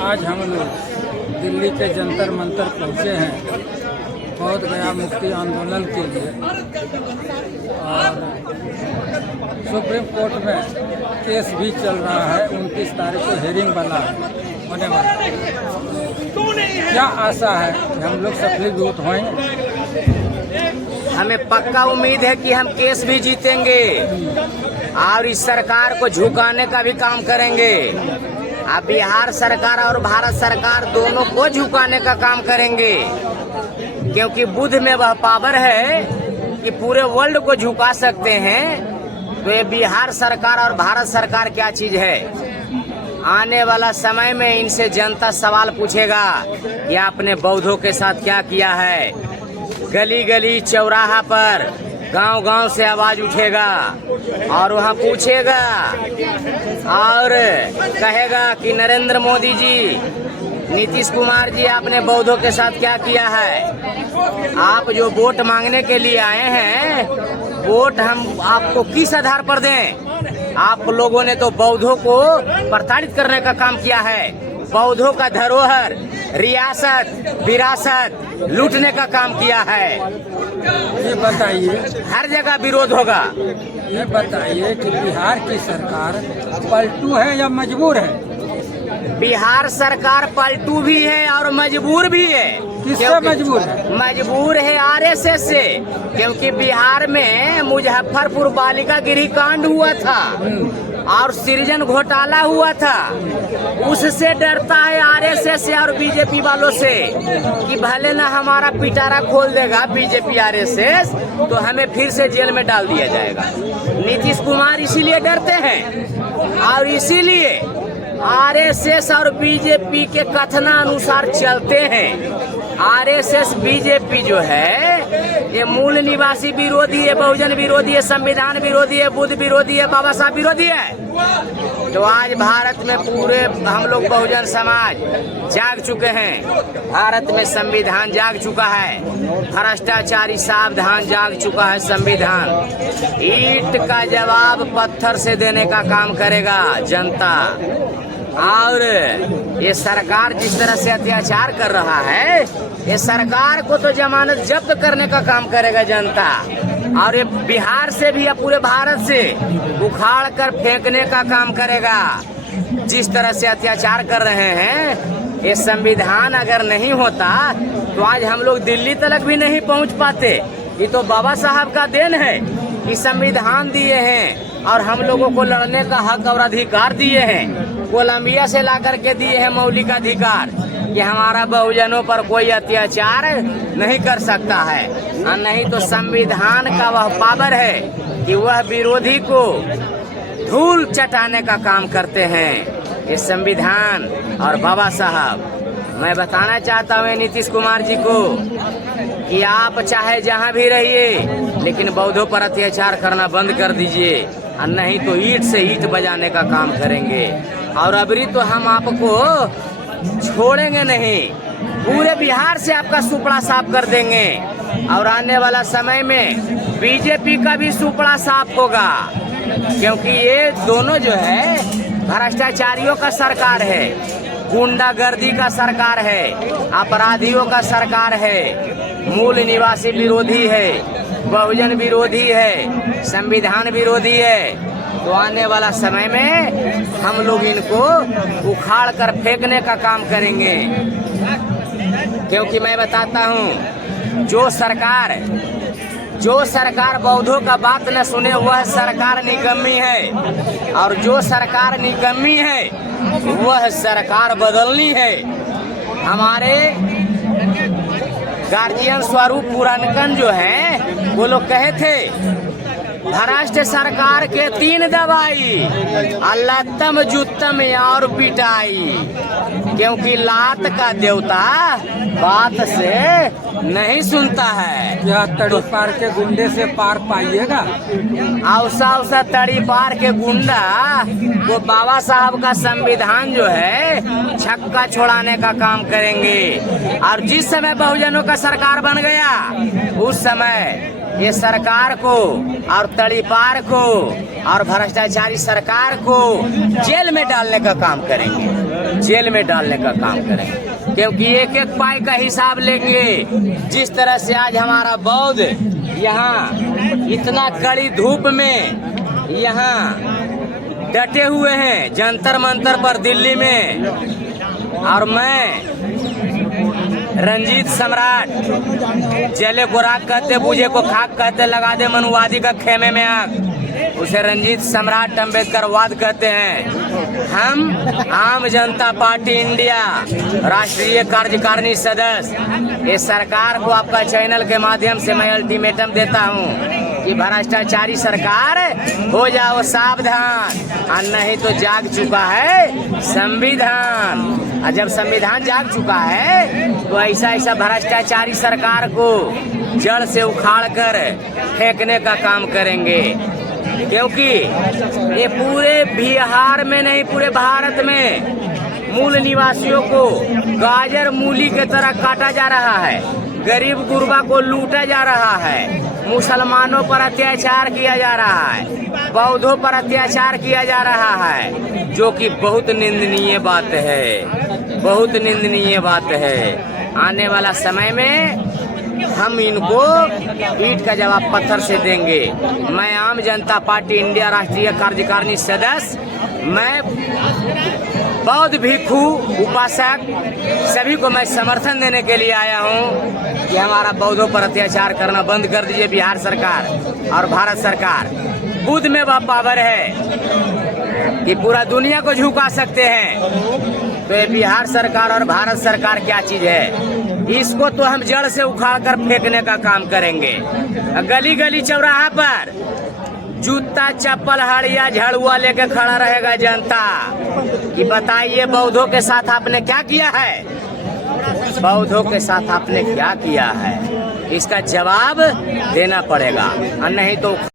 आज हम लोग दिल्ली के जंतर मंतर पहुँचे हैं बोध गया मुक्ति आंदोलन के लिए। और सुप्रीम कोर्ट में केस भी चल रहा है। 29 तारीख को हेयरिंग होने वाला है। क्या आशा है कि हम लोग सफलीभूत होंगे? हमें पक्का उम्मीद है कि हम केस भी जीतेंगे और इस सरकार को झुकाने का भी काम करेंगे। अब बिहार सरकार और भारत सरकार दोनों को झुकाने का काम करेंगे, क्योंकि बुद्ध में वह पावर है कि पूरे वर्ल्ड को झुका सकते हैं। तो ये बिहार सरकार और भारत सरकार क्या चीज है? आने वाला समय में इनसे जनता सवाल पूछेगा कि आपने बौद्धों के साथ क्या किया है। गली गली चौराहा पर गांव गांव से आवाज उठेगा और वहां पूछेगा और कहेगा कि नरेंद्र मोदी जी, नीतीश कुमार जी, आपने बौद्धों के साथ क्या किया है? आप जो वोट मांगने के लिए आए हैं, वोट हम आपको किस आधार पर दें? आप लोगों ने तो बौद्धों को प्रताड़ित करने का काम किया है। बौद्धों का धरोहर, रियासत, विरासत लूटने का काम किया है। ये बताइए, हर जगह विरोध होगा। ये बताइए कि बिहार की सरकार पलटू है या मजबूर है? बिहार सरकार पलटू भी है और मजबूर भी है। किससे मजबूर है? मजबूर है आरएसएस से, क्योंकि बिहार में मुजफ्फरपुर बालिका गृह कांड हुआ था और सृजन घोटाला हुआ था। उससे डरता है आरएसएस और बीजेपी वालों से कि भले ना हमारा पिटारा खोल देगा बीजेपी आरएसएस, तो हमें फिर से जेल में डाल दिया जाएगा। नीतीश कुमार इसीलिए डरते हैं और इसीलिए आरएसएस और बीजेपी के कथनानुसार चलते हैं। आरएसएस बीजेपी जो है ये मूल निवासी विरोधी है, बहुजन विरोधी है, संविधान विरोधी है, बुद्ध विरोधी है, बाबा साहब विरोधी है। तो आज भारत में पूरे हम लोग बहुजन समाज जाग चुके हैं। भारत में संविधान जाग चुका है, भ्रष्टाचारी सावधान जाग चुका है। संविधान ईंट का जवाब पत्थर से देने का काम करेगा जनता। और ये सरकार जिस तरह से अत्याचार कर रहा है, ये सरकार को तो जमानत जब्त करने का काम करेगा जनता। और ये बिहार से भी या पूरे भारत से उखाड़ कर फेंकने का काम करेगा। जिस तरह से अत्याचार कर रहे हैं, ये संविधान अगर नहीं होता तो आज हम लोग दिल्ली तक भी नहीं पहुंच पाते। ये तो बाबा साहब का देन है कि संविधान दिए हैं और हम लोगों को लड़ने का हक और अधिकार दिए हैं। कोलंबिया से ला करके दिए हैं मौलिक अधिकार कि हमारा बहुजनों पर कोई अत्याचार नहीं कर सकता है। और नहीं तो संविधान का वह पावर है कि वह विरोधी को धूल चटाने का काम करते हैं। ये संविधान और बाबा साहब, मैं बताना चाहता हूँ नीतीश कुमार जी को कि आप चाहे जहाँ भी रहिए, लेकिन बौद्धों पर अत्याचार करना बंद कर दीजिए, और नहीं तो ईंट से ईंट बजाने का काम करेंगे। और अबरी तो हम आपको छोड़ेंगे नहीं, पूरे बिहार से आपका सुपड़ा साफ कर देंगे। और आने वाला समय में बीजेपी का भी सुपड़ा साफ होगा, क्योंकि ये दोनों जो है भ्रष्टाचारियों का सरकार है, गुंडागर्दी का सरकार है, अपराधियों का सरकार है, मूल निवासी विरोधी है, बहुजन विरोधी है, संविधान विरोधी है। तो आने वाला समय में हम लोग इनको उखाड़ कर फेंकने का काम करेंगे। क्योंकि मैं बताता हूँ, जो सरकार बौद्धों का बात न सुने वह सरकार निकम्मी है, और जो सरकार निकम्मी है वह सरकार बदलनी है। हमारे गार्जियन स्वरूप पुरानकन जो है वो लोग कहे थे, भ्रष्ट सरकार के 3 दवाई, लत्तम जुत्तम और पिटाई। क्योंकि लात का देवता बात से नहीं सुनता है। क्या तड़ी पार के गुंडे से पार पाइएगा? औसा तड़ी पार के गुंडा वो बाबा साहब का संविधान जो है छक्का छोड़ाने का काम करेंगे। और जिस समय बहुजनों का सरकार बन गया, उस समय ये सरकार को और तड़ीपार को और भ्रष्टाचारी सरकार को जेल में डालने का काम करेंगे, जेल में डालने का काम करेंगे, क्योंकि एक एक पाई का हिसाब लेंगे। जिस तरह से आज हमारा बौद्ध यहाँ इतना कड़ी धूप में यहाँ डटे हुए हैं जंतर मंतर पर दिल्ली में, और मैं रंजीत सम्राट, जले को राख कहते, बूझे को खाक कहते, लगा दे मनुवादी का खेमे में आग, उसे रंजीत सम्राट अम्बेडकर वाद कहते हैं। हम आम जनता पार्टी इंडिया राष्ट्रीय कार्यकारिणी सदस्य, ये सरकार को आपका चैनल के माध्यम से मैं अल्टीमेटम देता हूँ कि भ्रष्टाचारी सरकार हो जाओ सावधान, और नहीं तो जाग चुका है संविधान। और जब संविधान जाग चुका है तो ऐसा भ्रष्टाचारी सरकार को जड़ से उखाड़ कर फेंकने का काम करेंगे, क्योंकि ये पूरे बिहार में नहीं पूरे भारत में मूल निवासियों को गाजर मूली के तरह काटा जा रहा है, गरीब गुरबा को लूटा जा रहा है, मुसलमानों पर अत्याचार किया जा रहा है, बौद्धों पर अत्याचार किया जा रहा है, जो कि बहुत निंदनीय बात है, बहुत निंदनीय बात है। आने वाला समय में हम इनको ईंट का जवाब पत्थर से देंगे। मैं आम जनता पार्टी इंडिया राष्ट्रीय कार्यकारिणी सदस्य, मैं बौद्ध भिक्षु उपासक सभी को मैं समर्थन देने के लिए आया हूँ कि हमारा बौद्धों पर अत्याचार करना बंद कर दीजिए बिहार सरकार और भारत सरकार। बुद्ध में वह पावर है कि पूरा दुनिया को झुका सकते हैं, तो ये बिहार सरकार और भारत सरकार क्या चीज है, इसको तो हम जड़ से उखाड़ कर फेंकने का काम करेंगे। गली गली चौराहा पर जूता चप्पल हड़िया झड़ुआ लेके खड़ा रहेगा जनता कि बताइए बौद्धों के साथ आपने क्या किया है, बौद्धों के साथ आपने क्या किया है, इसका जवाब देना पड़ेगा, और नहीं तो